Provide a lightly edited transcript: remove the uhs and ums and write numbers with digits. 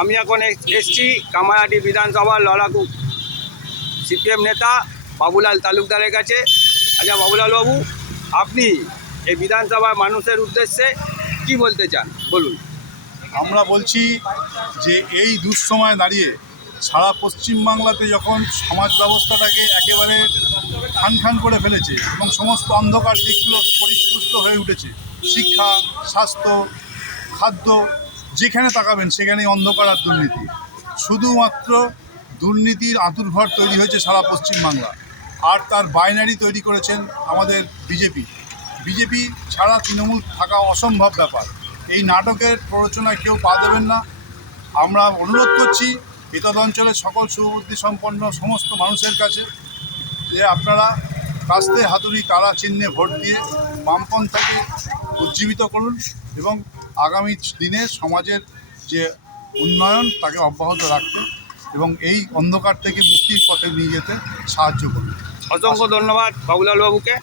আমি এখন এসছি কামারহাটি বিধানসভার লড়াকু সিপিএম নেতা বাবুলাল তালুকদারের কাছে। আচ্ছা বাবুলাল বাবু, আপনি এই বিধানসভার মানুষের উদ্দেশ্যে কি বলতে চান বলুন। আমরা বলছি যে এই দুঃসময় দাঁড়িয়ে সারা পশ্চিমবাংলাতে যখন সমাজ ব্যবস্থাটাকে একেবারে খান করে ফেলেছে এবং সমস্ত অন্ধকার দিকগুলো পরিস্পুষ্ট হয়ে উঠেছে, শিক্ষা, স্বাস্থ্য, খাদ্য, যেখানে তাকাবেন সেখানেই অন্ধকার আর দুর্নীতি। শুধুমাত্র দুর্নীতির আঁতুড়ঘর তৈরি হয়েছে সারা পশ্চিমবাংলা, আর তার বাইনারি তৈরি করেছেন আমাদের বিজেপি ছাড়া তৃণমূল থাকা অসম্ভব ব্যাপার। এই নাটকের প্ররোচনায় কেউ পা দেবেন না। আমরা অনুরোধ করছি এতদ অঞ্চলের সকল সুবুদ্ধি সম্পন্ন সমস্ত মানুষের কাছে যে আপনারা কাস্তে হাতুড়ি কারা চিহ্নে ভোট দিয়ে বামপন্থাকে উজ্জীবিত করুন এবং আগামী দিনে সমাজের যে উন্নয়ন তাকে অব্যাহত রাখতে এবং এই অন্ধকার থেকে মুক্তির পথে নিয়ে যেতে সাহায্য করুন। অসংখ্য ধন্যবাদ বাবুলাল বাবুকে।